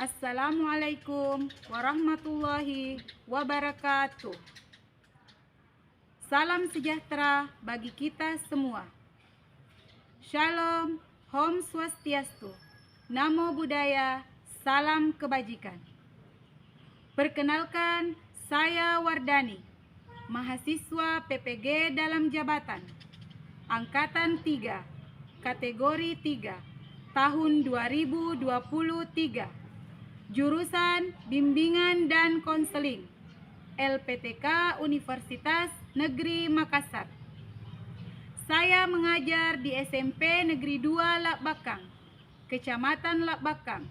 Assalamualaikum warahmatullahi wabarakatuh. Salam sejahtera bagi kita semua. Shalom, Om Swastiastu, Namo Buddhaya, salam kebajikan. Perkenalkan, saya Wardani, mahasiswa PPG dalam jabatan, Angkatan 3, kategori 3, tahun 2023. Jurusan Bimbingan dan Konseling, LPTK Universitas Negeri Makassar. Saya mengajar di SMP Negeri 2 Lakbakang, Kecamatan Lakbakang,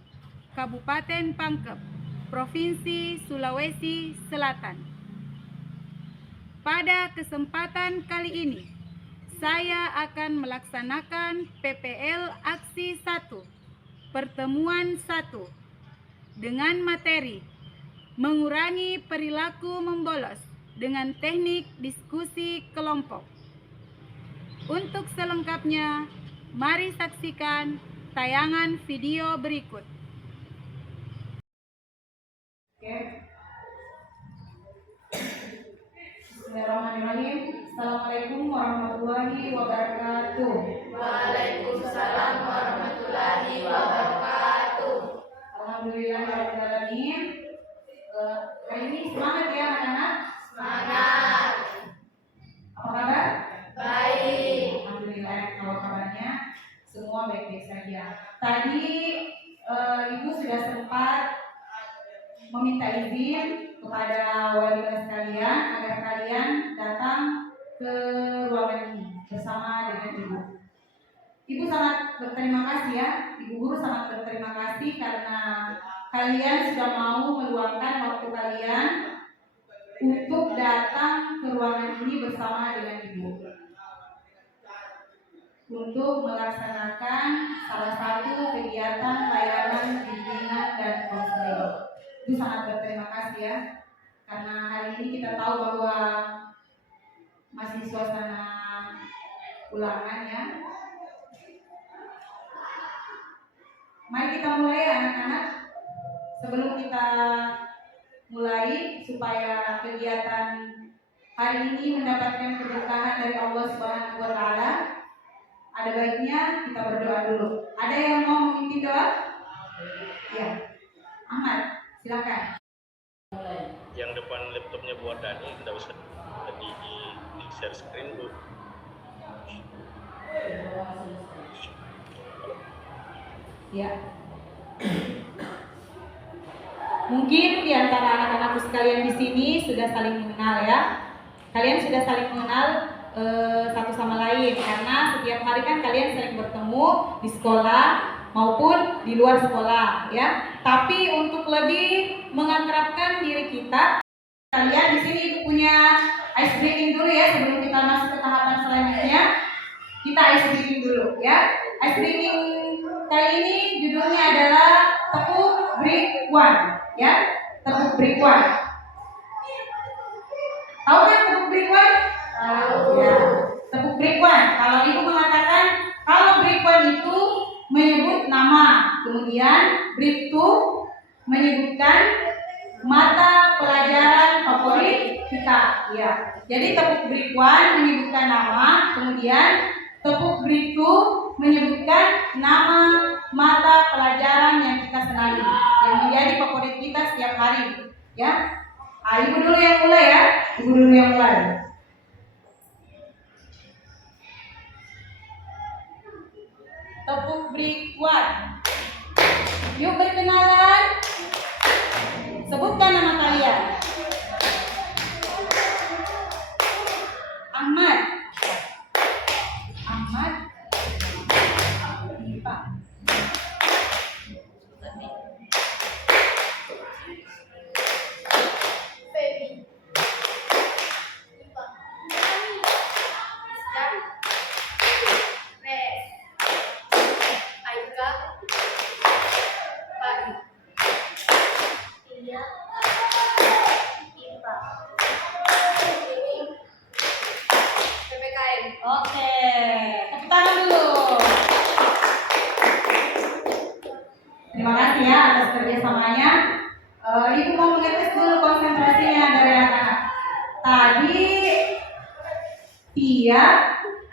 Kabupaten Pangkep, Provinsi Sulawesi Selatan. Pada kesempatan kali ini, saya akan melaksanakan PPL Aksi 1, Pertemuan 1, dengan materi mengurangi perilaku membolos dengan teknik diskusi kelompok. Untuk selengkapnya, mari saksikan tayangan video berikut. Bismillahirrahmanirrahim. Assalamualaikum warahmatullahi wabarakatuh. Waalaikumsalam warahmatullahi wabarakatuh. Alhamdulillahirrahmanirrahim. Hari ini semangat ya anak-anak? Semangat. Apa kabar? Baik. Alhamdulillah, kalau kabarnya semua baik-baik saja. Tadi Ibu sudah sempat meminta izin kepada wali kelas kalian agar kalian datang ke ruangan ini bersama dengan Ibu. Ibu sangat berterima kasih ya, Ibu Guru sangat berterima kasih karena kalian sudah mau meluangkan waktu kalian untuk datang ke ruangan ini bersama dengan Ibu untuk melaksanakan salah satu kegiatan layanan bimbingan dan konseling. Ibu sangat berterima kasih ya, karena hari ini kita tahu bahwa masih suasana ulangan ya. Mari kita mulai ya anak-anak. Sebelum kita mulai, supaya kegiatan hari ini mendapatkan keberkahan dari Allah Subhanahu wa Ta'ala, ada baiknya kita berdoa dulu. Ada yang mau memimpin doa? Ya, Ahmad, silakan. Yang depan laptopnya buat Dani, tidak usah di share screen dulu. Ya. Mungkin di antara anak-anakku sekalian di sini sudah saling mengenal ya. Kalian sudah saling mengenal satu sama lain karena setiap hari kan kalian sering bertemu di sekolah maupun di luar sekolah ya. Tapi untuk lebih mengakrabkan diri kita, kalian di sini Ibu punya ice breaking dulu ya sebelum kita masuk ke tahapan selanjutnya. Kita ice breaking dulu ya. Ice breaking kali ini judulnya adalah tepuk break one ya. Tepuk break one. Tahu kan tepuk break one? Tahu ya. Tepuk break one. Kalau Ibu mengatakan kalau break one itu menyebut nama, kemudian break two menyebutkan mata pelajaran favorit kita ya. Jadi tepuk break one menyebutkan nama, kemudian tepuk break two menyebutkan nama mata pelajaran yang kita senangi, yang menjadi favorit kita setiap hari ya. Ibu dulu yang mulai ya. Ibu dulu yang mulai. Tepuk break one. Yuk berkenalan. Sebutkan nama kalian. Ahmad. Ahmad. Dipa. Baby. Aika. Pak. Iya. Ipa. PPKM. Oke, tepuk tangan dulu. Terima kasih ya atas kerjasama Tadi Tia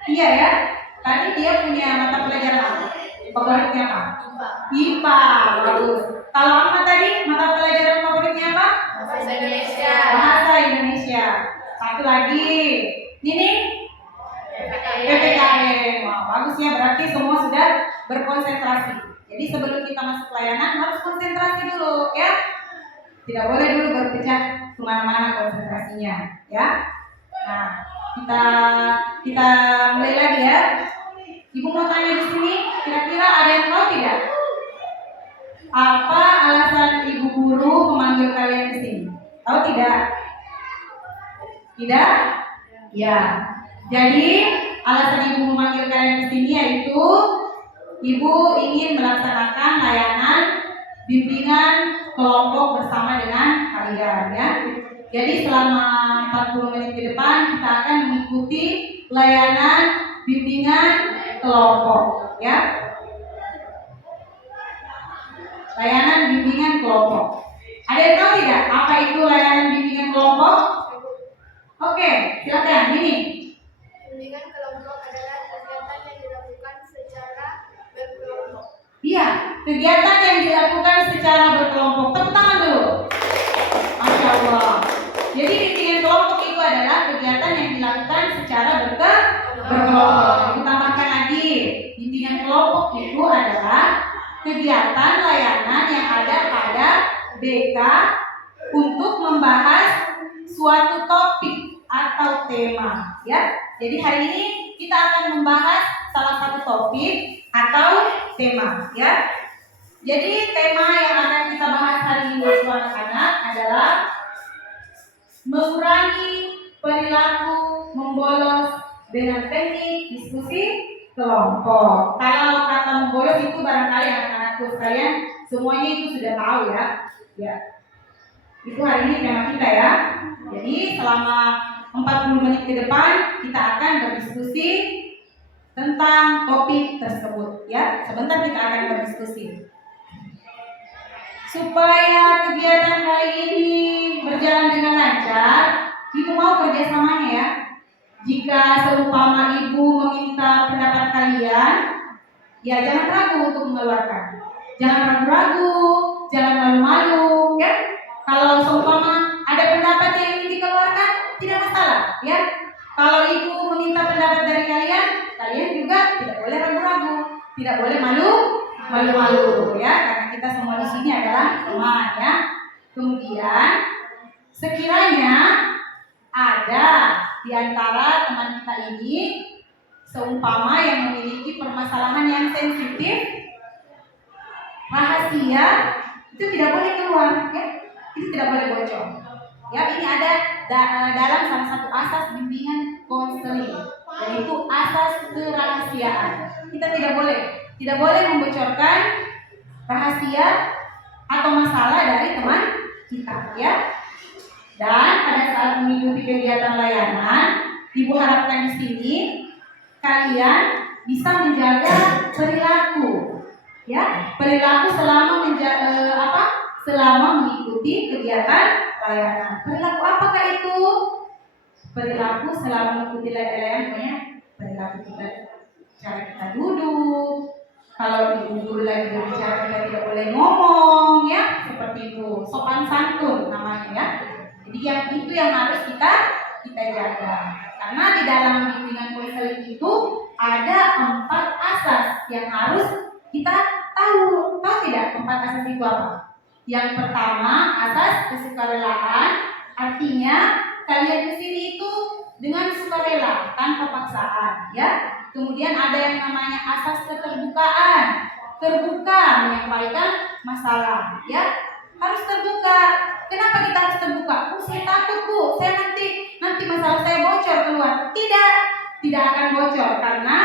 ya. Tadi dia punya mata pelajaran apa? Favoritnya apa? IPA. Bagus. Kalau Ahmad tadi mata pelajaran favoritnya apa? Bahasa Indonesia. Bahasa Indonesia. Satu lagi. Ini PPKN. Wah, bagus ya, berarti semua sudah berkonsentrasi. Jadi sebelum kita masuk layanan harus konsentrasi dulu ya. Tidak boleh dulu berpecah kemana-mana konsentrasinya ya. Nah, kita mulai lagi ya. Ibu mau tanya di sini, kira-kira ada yang tahu tidak? Apa alasan ibu guru memanggil kalian ke sini? Tahu tidak? Tidak? Ya. Jadi alasan ibu memanggil kalian ke sini yaitu ibu ingin melaksanakan layanan bimbingan kelompok bersama dengan kalian ya. Jadi selama 40 menit ke depan kita akan mengikuti layanan bimbingan kelompok ya. Layanan bimbingan kelompok. Ada yang tahu tidak apa itu layanan bimbingan kelompok? Oke, silakan ini. Bimbingan kelompok adalah kegiatan yang dilakukan secara berkelompok. Iya, kegiatan yang dilakukan secara berkelompok. Tepuk tangan dulu. Masya Allah. Jadi bimbingan kelompok itu adalah kegiatan yang dilakukan secara berkelompok. Ditambahkan lagi, bimbingan kelompok itu adalah kegiatan layanan yang ada pada BK untuk membahas suatu topik atau tema ya. Jadi hari ini kita akan membahas salah satu topik atau tema ya. Jadi tema yang akan kita bahas hari ini bersama anak-anak adalah mengurangi perilaku membolos dengan teknik diskusi kelompok. Kalau kata membolos itu barangkali anak-anakku sekalian semuanya itu sudah tahu ya. Ya. Itu hari ini tema kita ya. Jadi selama 40 menit ke depan kita akan berdiskusi tentang topik tersebut ya. Sebentar kita akan berdiskusi. Supaya kegiatan kali ini berjalan dengan lancar, ibu mau kerjasamanya ya. Jika seumpama ibu meminta pendapat kalian, ya jangan ragu untuk mengeluarkan. Jangan ragu-ragu, jangan malu-malu ya. Kalau seumpama ada pendapat yang ingin dikeluarkan, tidak masalah ya. Kalau ibu meminta pendapat dari kalian, kalian juga tidak boleh ragu-ragu, tidak boleh malu-malu ya, karena kita semua di sini adalah teman ya. Kemudian sekiranya ada di antara teman kita ini seumpama yang memiliki permasalahan yang sensitif, rahasia, itu tidak boleh keluar ya. Itu tidak boleh bocor. Ya, ini ada dalam salah satu asas bimbingan konseling, yaitu asas kerahasiaan. Kita tidak boleh membocorkan rahasia atau masalah dari teman kita ya. Dan pada saat mengikuti kegiatan layanan, ibu harapkan di sini kalian bisa menjaga perilaku ya, perilaku selama mengikuti kegiatan layanan. Perilaku apakah itu? Perilaku selama mengikuti layanan, perilaku kita, cara kita duduk. Kalau ibu guru lagi berbicara kita tidak boleh ngomong ya, seperti itu. Sopan santun namanya ya. Jadi yang itu yang harus kita jaga. Karena di dalam bimbingan konseling itu ada 4 asas yang harus kita tahu. Tahu tidak 4 asas itu apa? Yang pertama, asas kesukarelaan, artinya kalian di sini itu dengan sukarela tanpa paksaan, ya. Kemudian ada yang namanya asas keterbukaan, terbuka menyampaikan masalah, ya. Harus terbuka. Kenapa kita harus terbuka? Saya takut bu, saya nanti masalah saya bocor keluar. Tidak akan bocor karena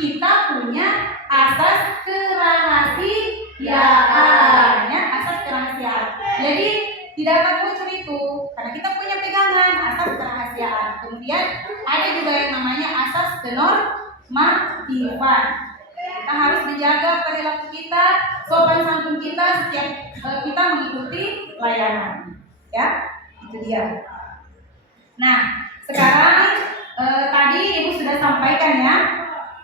kita punya asas kerahasiaan, ya, asas kerahasiaan. Jadi tidak akan bocor itu karena kita punya pegangan asas kerahasiaan. Kemudian ada juga yang namanya asas kenormatifan. Kita harus menjaga perilaku kita, sopan santun kita setiap kita mengikuti layanan. Ya, itu dia. Nah, sampaikan ya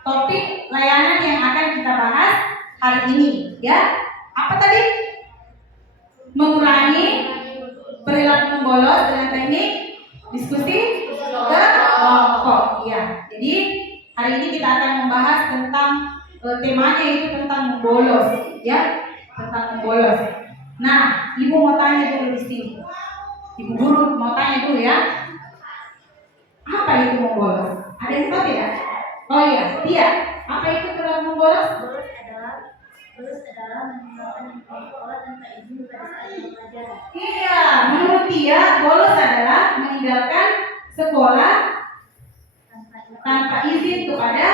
topik layanan yang akan kita bahas hari ini ya. Apa tadi? Mengurangi perilaku membolos dengan teknik diskusi kelompok. Ya. Jadi hari ini kita akan membahas tentang temanya itu tentang membolos ya, tentang membolos. Nah, Ibu mau tanya dulu di sini. Ibu guru mau tanya dulu ya. Apa itu membolos? Ada yang tahu tidak? Oh iya, Tia. Apa itu perilaku membolos? Bolos adalah meninggalkan sekolah tanpa izin pada saat belajar. Iya, menurut Tia, bolos adalah meninggalkan sekolah tanpa izin kepada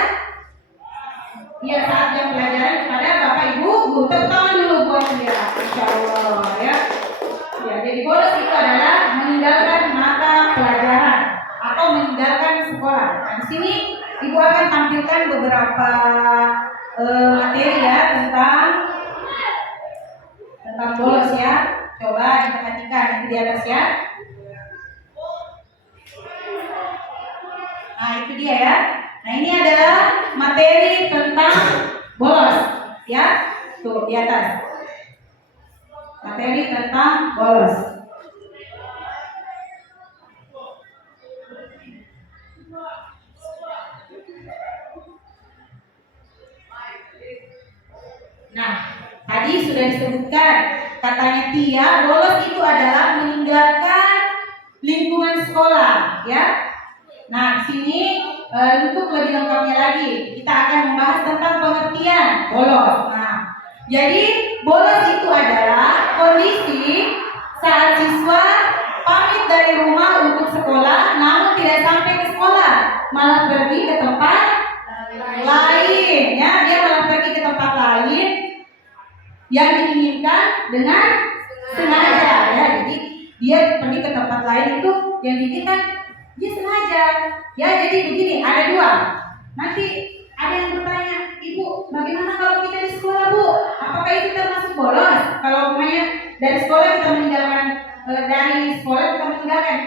saat jam pelajaran kepada Bapak Ibu guru. Tepuk tangan dulu buat dia, Insya Allah ya. Ya, jadi bolos itu adalah meninggalkan mata pelajaran atau meninggalkan sekolah. Nah, di sini Ibu akan tampilkan beberapa materi ya tentang bolos ya. Coba diperhatikan itu di atas ya. Nah, itu dia ya. Nah, ini adalah materi tentang bolos ya. Tuh di atas. Materi tentang bolos. Nah, tadi sudah disebutkan katanya Tia, bolos itu adalah meninggalkan lingkungan sekolah, ya. Nah, di sini untuk lebih lengkapnya lagi, kita akan membahas tentang pengertian bolos. Nah, jadi bolos itu adalah kondisi saat siswa pamit dari rumah untuk sekolah, namun tidak sampai ke sekolah, malah pergi ke tempat lain, ya. Dia malah pergi ke tempat lain yang diinginkan dengan sengaja, ya. Jadi dia pergi ke tempat lain itu yang diinginkan dia sengaja, ya. Jadi begini, ada dua. Nanti ada yang bertanya, Ibu, bagaimana kalau kita di sekolah, Bu? Apakah itu termasuk bolos? Kalau umpamanya dari sekolah kita meninggalkan,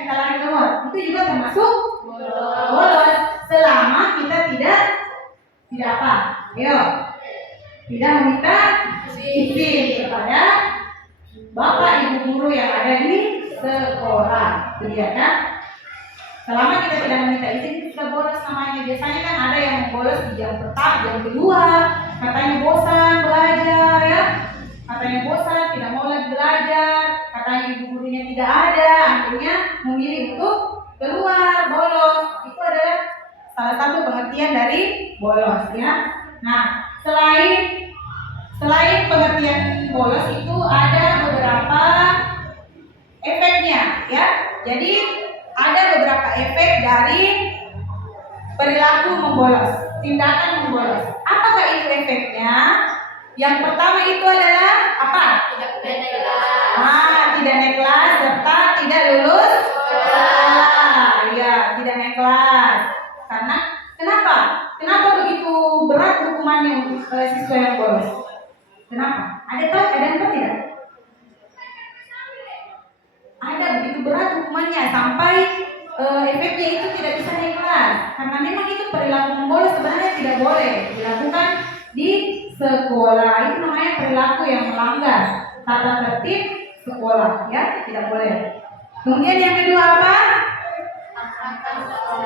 kita lari keluar, itu juga termasuk bolos selama kita tidak apa? Ayo, tidak meminta izin kepada Bapak Ibu guru yang ada di sekolah, ya kan? Selama kita tidak meminta izin, itu sudah bolos namanya. Biasanya kan ada yang bolos di jam pertama, jam kedua, katanya bosan belajar, ya. Katanya bosan, tidak mau lagi belajar, katanya ibu gurunya tidak ada, akhirnya memilih untuk keluar, bolos. Itu adalah salah satu pengertian dari bolos, ya. Nah, selain pengertian bolos itu ada beberapa efeknya, ya. Jadi ada beberapa efek dari perilaku membolos, tindakan membolos. Apakah itu efeknya? Yang pertama itu adalah apa? Tidak naik kelas serta tidak lulus sekolah. Ya, tidak naik kelas. Karena kenapa? Kenapa begitu berat hukumannya untuk siswa yang bolos? Kenapa? Ada yang tahu tidak? Ada begitu berat hukumannya sampai efeknya itu tidak bisa naik kelas. Karena memang itu perilaku membolos sebenarnya tidak boleh dilakukan di sekolah. Itu namanya perilaku yang melanggar tata tertib sekolah, ya, tidak boleh. Kemudian yang kedua apa?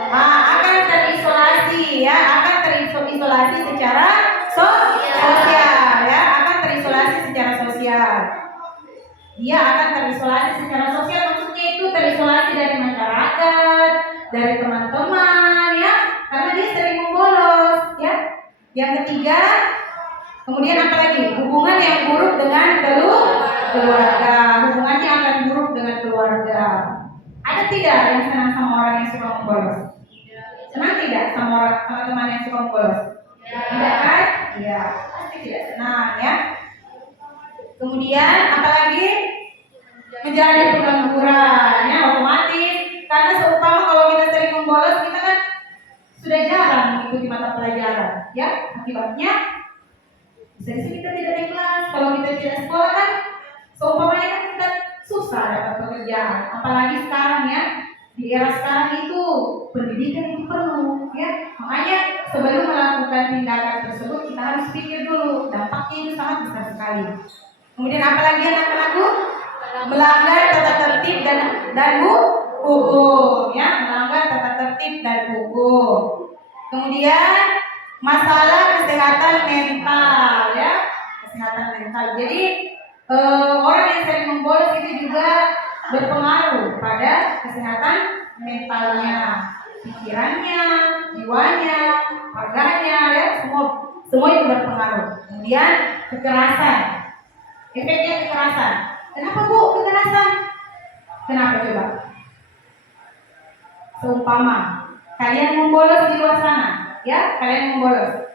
Akan terisolasi, ya, akan terisolasi secara sosial, ya, akan terisolasi secara sosial. Dia akan terisolasi secara sosial, maksudnya itu terisolasi dari masyarakat, dari teman-teman, ya, karena dia sering membolos, ya. Yang ketiga, kemudian apa lagi? Hubungan yang buruk dengan keluarga, hubungannya akan buruk dengan keluarga. Ada tidak yang senang sama orang yang suka membolos? Senang tidak sama teman yang suka membolos? Tidak kan? Iya, pasti tidak senang, ya. Kemudian apalagi menjadi pengangguran, ya, otomatis karena seumpama kalau kita sering membolos, kita kan sudah jarang mengikuti mata pelajaran, ya. Akibatnya bisa kita tidak naik kelas. Kalau kita tidak sekolah kan seumpamanya kan kita susah dapat pekerjaan, apalagi sekarang, ya, di di era sekarang itu pendidikan itu perlu, ya. Makanya sebelum melakukan tindakan tersebut kita harus pikir dulu, dampaknya itu sangat besar sekali. Kemudian apalagi anak-anakku, melanggar tata tertib dan hukum, ya, melanggar tata tertib dan hukum. Kemudian masalah kesehatan mental, ya, kesehatan mental. Jadi orang yang sering membolos itu juga berpengaruh pada kesehatan mentalnya, pikirannya, jiwanya, raganya, ya, semua itu berpengaruh. Kemudian kekerasan, efeknya kekerasan. Kenapa Bu kekerasan? Kenapa coba? Seumpama kalian membolos di luar sana, ya, kalian membolos.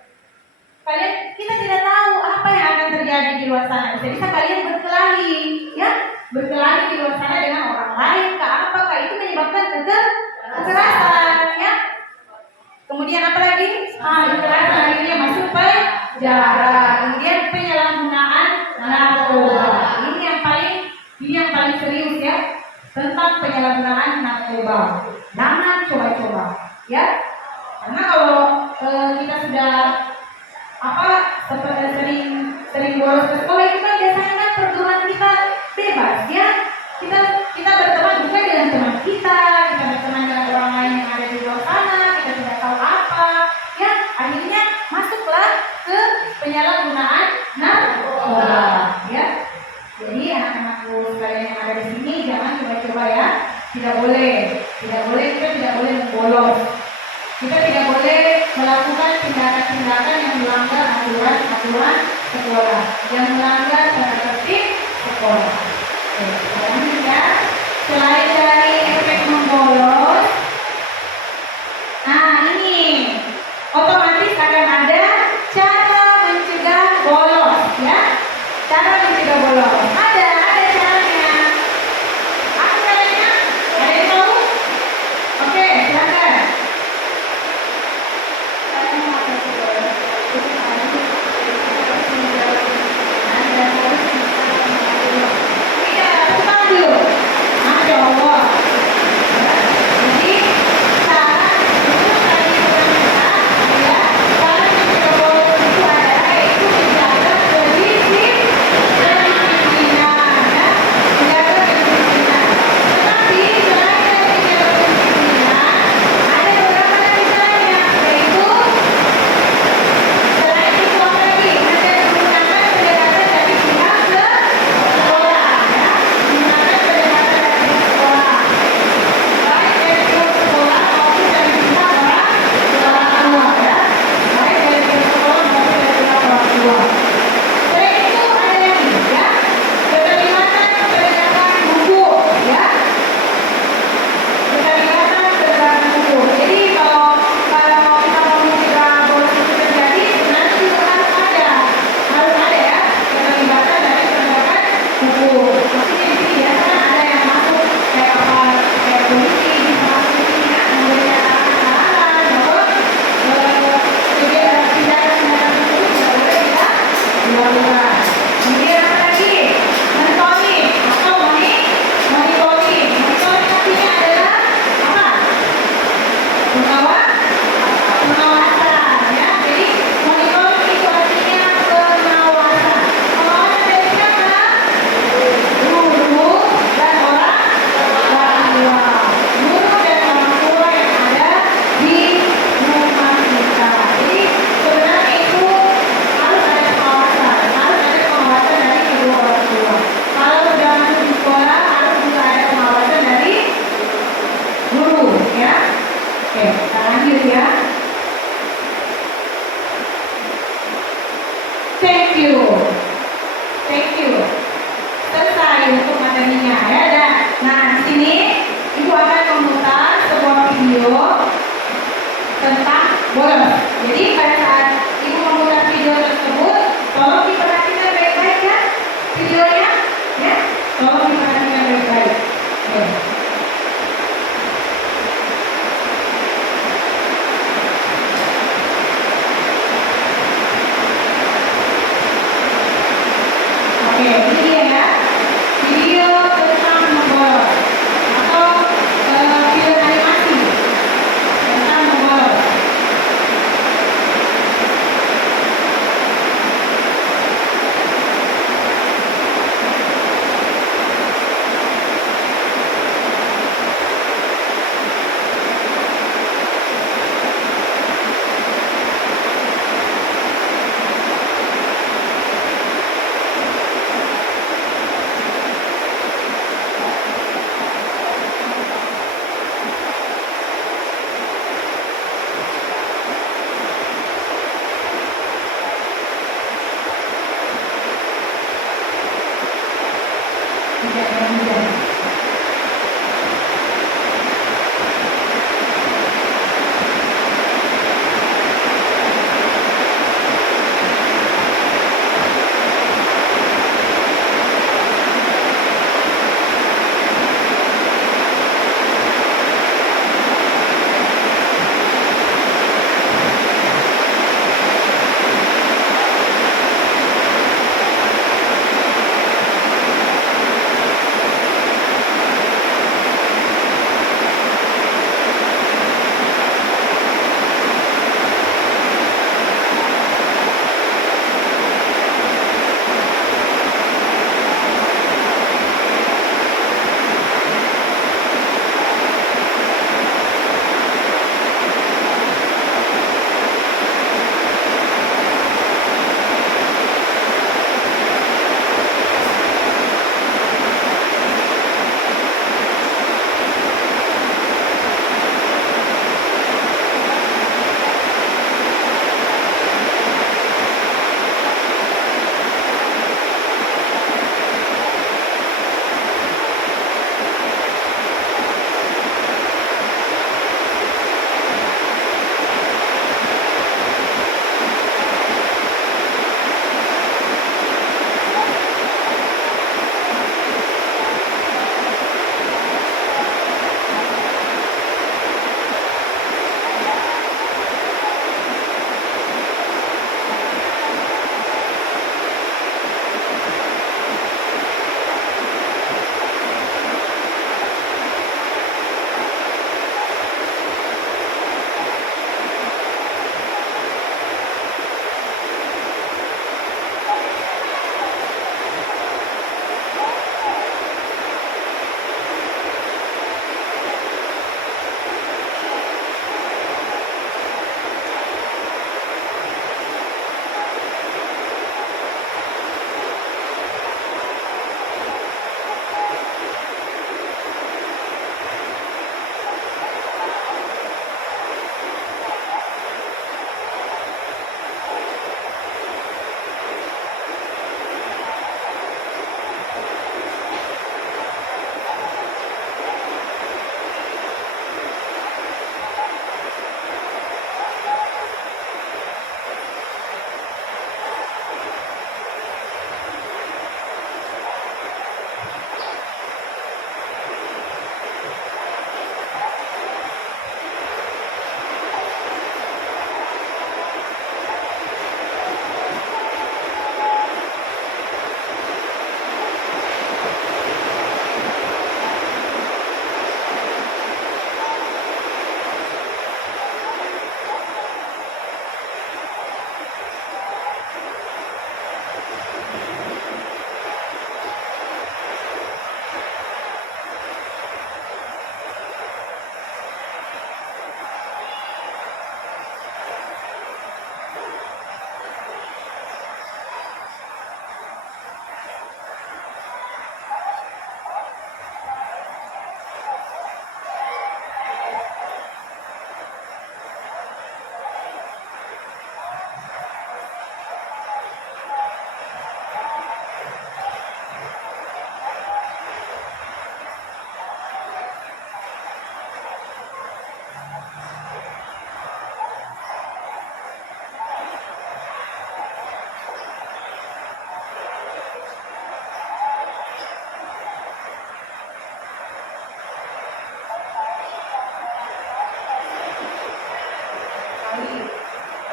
Kita tidak tahu apa yang akan terjadi di luar sana. Bisa kalian berkelahi, ya, berkelahi di luar sana dengan orang lain, apakah itu menyebabkan kekerasan, ya. Kemudian apa lagi? Kekerasan akhirnya masuk penjara. Kemudian penyalahgunaan narkoba. Ini yang paling serius, ya, tentang penyalahgunaan narkoba. Jangan coba-coba, ya. Karena kalau kita sudah seperti sering bolos ke sekolah itu kan biasanya kan pergaulan kita bebas, ya. Kita berteman juga dengan teman kita berteman dengan orang lain yang ada di luar sana, kita tidak tahu apa, ya. Akhirnya masuklah ke penyalahgunaan narkoba, ya. Jadi anak-anakku sekalian yang ada di sini jangan coba-coba, ya. Tidak boleh kita tidak boleh membolos. Kita tidak boleh melakukan tindakan-tindakan yang melanggar aturan sekolah, yang melanggar tata tertib sekolah. Selanjutnya, selain dari efek membolos, ini otomatis akan ada cara mencegah bolos, ya. Cara mencegah bolos. Ada caranya. Apa caranya? Ada yang tahu? Oke, silakan. Masya Allah. Jadi cara itu tadi ya, cara mencegah bolos itu adalah yaitu menjaga kedisiplinan, ya, menjaga kedisiplinan. Tetapi selain dari menjaga kedisiplinan, ada beberapa lagi caranya, yaitu selain itu apa lagi? Ada menggunakan pendekatan dari pihak sekolah, ya, menggunakan pendekatan dari pihak sekolah, baik dari pihak sekolah maupun dari pihak orang tua, ya, baik dari pihak sekolah maupun dari pihak orang tua. Selain itu ada lagi, ya, keterlibatan penegakan hukum, ya, keterlibatan penegakan hukum. Jadi kalau kita mau mencegah bolos itu terjadi, sebenarnya juga harus ada, ya, keterlibatan dari penegakan hukum. Maksudnya di sini biasanya ada yang masuk kayak polisi, bisa masuk di sini, ya, memberikan arahan-arahan bahwa tindakan-tindakan tersebut tidak boleh kita dilakukan. Kemudian apa lagi? Monitoring atau monitoring. Monitoring artinya adalah apa? Pengawasan, ya. Jadi monitoring itu artinya pengawasan. Pengawasan dari siapa? Guru dan orang tua. Guru dan orang tua yang ada di rumah kita. Jadi sebenarnya itu harus ada pengawasan dari kedua orang tua. Kalau sudah masuk di sekolah harus juga ada pengawasan dari guru, ya. Oke, kita lanjut, ya. Thank you. Selesai untuk materinya, ya. Nah, di sini Ibu akan memutar sebuah video tentang bolos. Jadi pada saat Ibu memutar video tersebut, tolong diperhatikan baik-baik, ya, videonya, ya. Tolong diperhatikan baik-baik. Oke.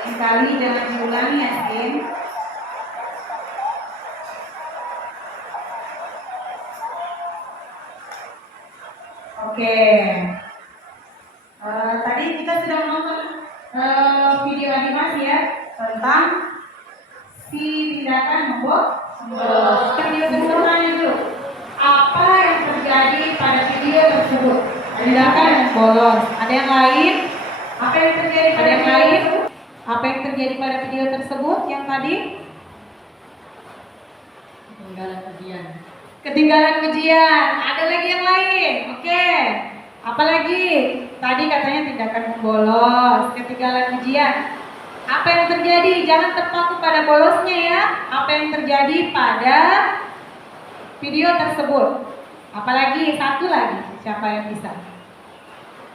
sekali jangan diulangi ya, Sin. Oke. Tadi kita sudah menonton video animasi ya tentang si tindakan membolos. Video tersebut dulu. Apa yang terjadi pada video tersebut? Tindakan membolos. Ada yang lain? Apa yang terjadi pada yang lain? Apa yang terjadi pada video tersebut yang tadi? Ketinggalan ujian. Ketinggalan ujian. Ada lagi yang lain? Oke. Apa lagi? Tadi katanya tindakan membolos, ketinggalan ujian. Apa yang terjadi? Jangan terpaku pada bolosnya ya. Apa yang terjadi pada video tersebut? Apalagi satu lagi. Siapa yang bisa?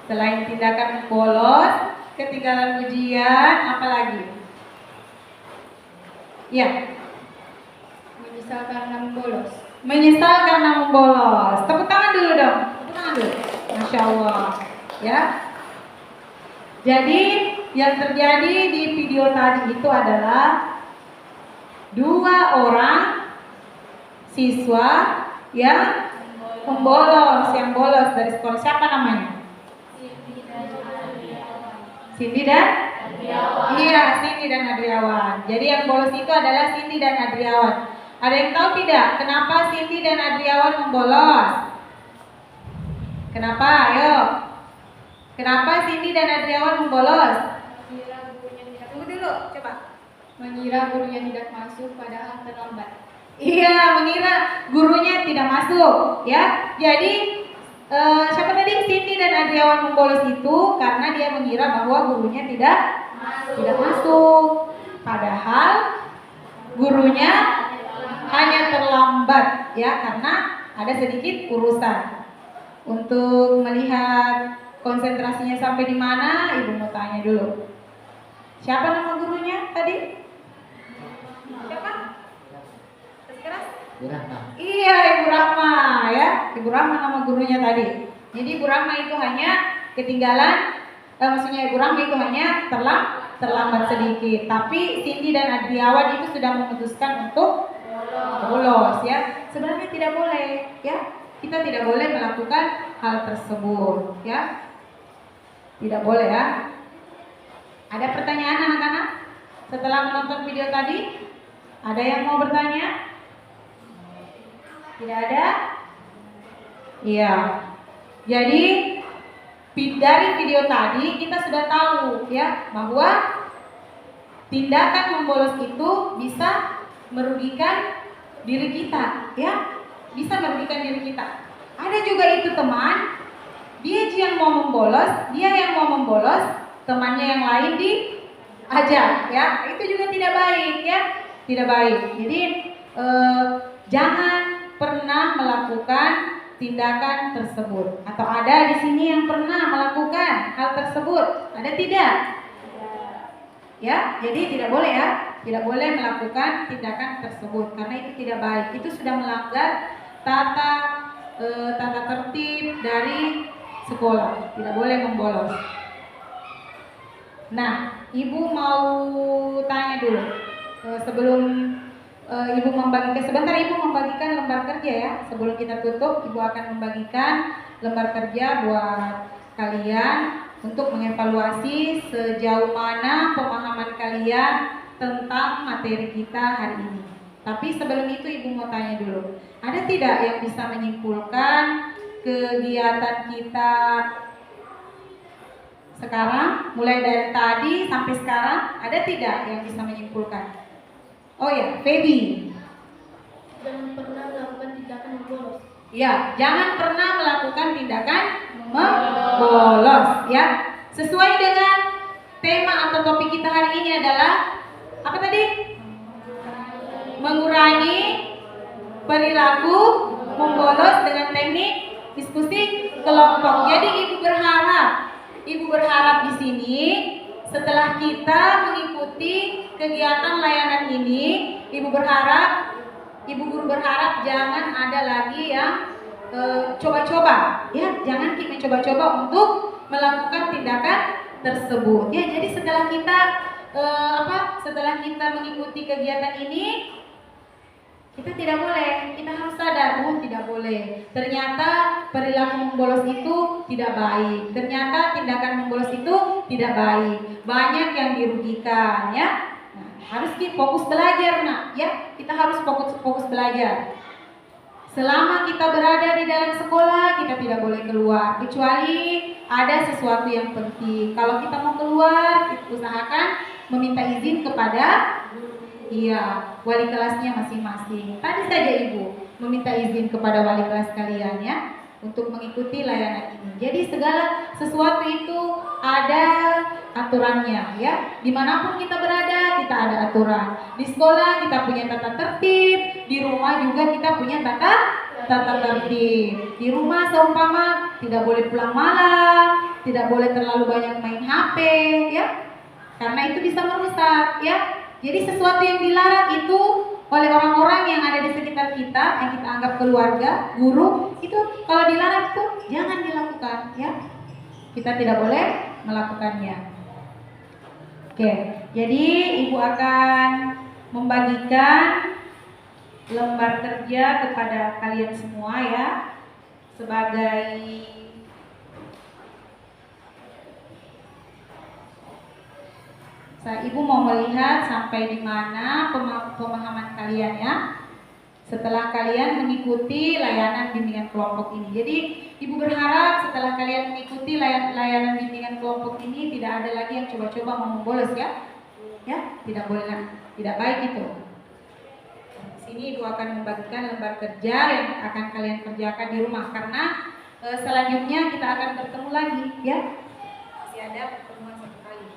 Selain tindakan membolos, ketinggalan ujian, apa lagi? Ya. Menyesal karena membolos. Menyesal karena membolos. Tepuk tangan dulu dong. Tepuk tangan dulu. Masya Allah. Ya. Jadi yang terjadi di video tadi itu adalah 2 orang siswa yang membolos, yang bolos dari sekolah. Siapa namanya? Cindy dan Adriawan. Iya, Cindy dan Adriawan. Jadi yang bolos itu adalah Cindy dan Adriawan. Ada yang tahu tidak kenapa Cindy dan Adriawan membolos? Kenapa? Ayo. Kenapa Cindy dan Adriawan membolos? Tunggu dulu, coba. Mengira gurunya tidak masuk padahal terlambat. Iya, mengira gurunya tidak masuk, ya. Jadi siapa tadi? Cindy dan Adriawan membolos itu karena dia mengira bahwa gurunya tidak masuk. Padahal gurunya hanya terlambat, ya, karena ada sedikit urusan. Untuk melihat konsentrasinya sampai di mana, Ibu mau tanya dulu. Siapa nama gurunya tadi? Siapa? Keras? Ibu Rahma. Iya, Ibu Rahma ya. Ibu Rahma nama gurunya tadi. Jadi Ibu Rahma itu hanya ketinggalan, maksudnya Ibu Rahma itu hanya terlambat sedikit. Tapi Cindy dan Adriawan itu sudah memutuskan untuk bolos ya. Sebenarnya tidak boleh ya. Kita tidak boleh melakukan hal tersebut ya. Tidak boleh ya. Ada pertanyaan anak-anak setelah menonton video tadi? Ada yang mau bertanya? Tidak ada? Iya. Jadi dari video tadi kita sudah tahu ya bahwa tindakan membolos itu bisa merugikan diri kita ya. Bisa merugikan diri kita. Ada juga itu teman, dia yang mau membolos, temannya yang lain diajak ya. Itu juga tidak baik ya. Tidak baik. Jadi jangan pernah melakukan tindakan tersebut. Atau ada di sini yang pernah melakukan hal tersebut? Ada tidak? Ya, jadi tidak boleh ya. Tidak boleh melakukan tindakan tersebut karena itu tidak baik. Itu sudah melanggar tata tertib dari sekolah. Tidak boleh membolos. Nah, Ibu mau tanya dulu sebelum Ibu membagikan, sebentar Ibu membagikan lembar kerja ya. Sebelum kita tutup, Ibu akan membagikan lembar kerja buat kalian untuk mengevaluasi sejauh mana pemahaman kalian tentang materi kita hari ini. Tapi sebelum itu Ibu mau tanya dulu, ada tidak yang bisa menyimpulkan kegiatan kita sekarang, mulai dari tadi sampai sekarang, ada tidak yang bisa menyimpulkan? Oh ya, Feby. Jangan pernah melakukan tindakan membolos. Ya, jangan pernah melakukan tindakan membolos ya. Sesuai dengan tema atau topik kita hari ini adalah apa tadi? Mengurangi perilaku membolos dengan teknik diskusi kelompok. Jadi Ibu berharap di sini setelah kita mengikuti kegiatan layanan ini, Ibu guru berharap jangan ada lagi yang coba-coba, ya, jangan kita mencoba-coba untuk melakukan tindakan tersebut. Ya, jadi setelah kita setelah kita mengikuti kegiatan ini, kita tidak boleh, kita harus sadar, tidak boleh. Ternyata perilaku membolos itu tidak baik. Ternyata tindakan membolos itu tidak baik. Banyak yang dirugikan, ya. Nah, harus kita fokus belajar, nak, ya. Kita harus fokus belajar. Selama kita berada di dalam sekolah, kita tidak boleh keluar kecuali ada sesuatu yang penting. Kalau kita mau keluar, usahakan meminta izin kepada wali kelasnya masing-masing. Tadi saja Ibu meminta izin kepada wali kelas kalian, ya, untuk mengikuti layanan ini. Jadi segala sesuatu itu ada aturannya, ya. Dimanapun kita berada, kita ada aturan. Di sekolah kita punya tata tertib, di rumah juga kita punya tata tertib. Di rumah seumpama tidak boleh pulang malam, tidak boleh terlalu banyak main HP, ya, karena itu bisa merusak, ya. Jadi sesuatu yang dilarang itu oleh orang-orang yang ada di sekitar kita, yang kita anggap keluarga, guru, itu kalau dilarang itu jangan dilakukan, ya. Kita tidak boleh melakukannya. Oke, jadi Ibu akan membagikan lembar kerja kepada kalian semua, ya, sebagai Ibu mau melihat sampai di mana pemahaman kalian, ya, setelah kalian mengikuti layanan bimbingan kelompok ini. Jadi Ibu berharap setelah kalian mengikuti layanan bimbingan kelompok ini tidak ada lagi yang coba-coba mau membolos, ya. Ya, tidak boleh, tidak baik itu. Di sini Ibu akan membagikan lembar kerja yang akan kalian kerjakan di rumah karena selanjutnya kita akan bertemu lagi, ya. Masih ada pertemuan satu kali.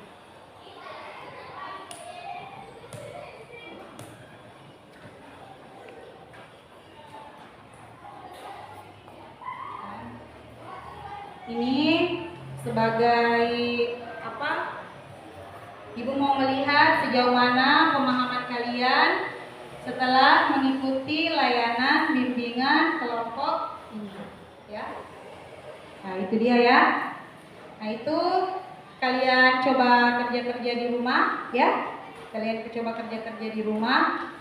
Ini sebagai apa? Ibu mau melihat sejauh mana pemahaman kalian setelah mengikuti layanan bimbingan kelompok ini, ya. Nah, itu dia, ya. Nah, itu kalian coba kerja-kerja di rumah, ya. Kalian coba kerja-kerja di rumah.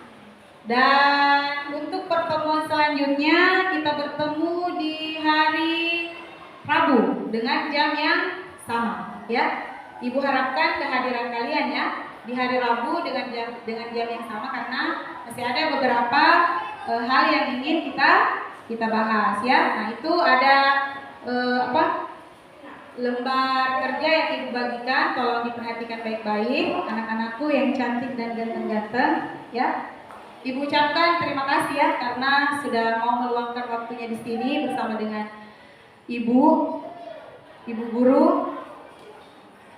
Dan untuk pertemuan selanjutnya kita bertemu di hari Rabu dengan jam yang sama, ya. Ibu harapkan kehadiran kalian, ya, di hari Rabu dengan jam yang sama karena masih ada beberapa hal yang ingin kita bahas, ya. Nah, itu ada lembar kerja yang Ibu bagikan, tolong diperhatikan baik-baik, anak-anakku yang cantik dan ganteng-ganteng, ya. Ibu ucapkan terima kasih, ya, karena sudah mau meluangkan waktunya di sini bersama dengan Ibu guru.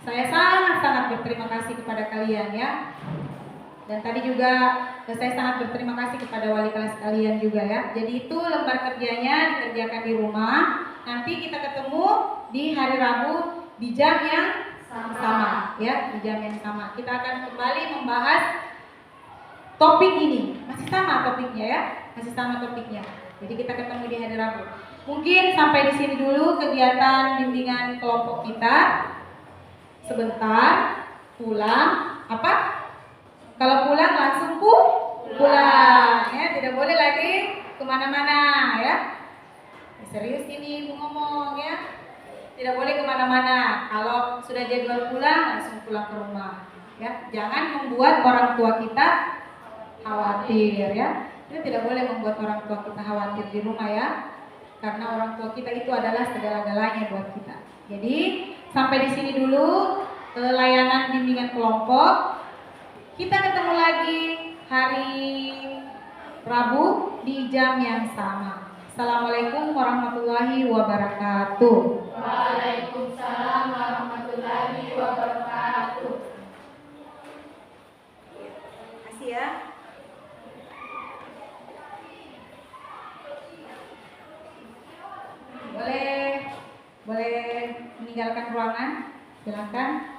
Saya sangat berterima kasih kepada kalian, ya. Dan tadi juga saya sangat berterima kasih kepada wali kelas kalian juga, ya. Jadi itu lembar kerjanya dikerjakan di rumah. Nanti kita ketemu di hari Rabu di jam yang sama, ya, di jam yang sama. Kita akan kembali membahas topik ini. Masih sama topiknya, ya. Masih sama topiknya. Jadi kita ketemu di hari Rabu. Mungkin sampai di sini dulu kegiatan bimbingan kelompok kita. Sebentar, pulang. Apa? Kalau pulang langsung pulang, ya. Tidak boleh lagi kemana-mana, ya. Serius ini Ibu ngomong, ya. Tidak boleh kemana-mana. Kalau sudah jadwal pulang, langsung pulang ke rumah, ya. Jangan membuat orang tua kita khawatir, ya. Kita tidak boleh membuat orang tua kita khawatir di rumah, ya. Karena orang tua kita itu adalah segala-galanya buat kita. Jadi sampai di sini dulu layanan bimbingan kelompok. Kita ketemu lagi hari Rabu di jam yang sama. Assalamualaikum warahmatullahi wabarakatuh. Waalaikumsalam warahmatullahi wabarakatuh. Terima kasih, ya. Boleh meninggalkan ruangan, silakan.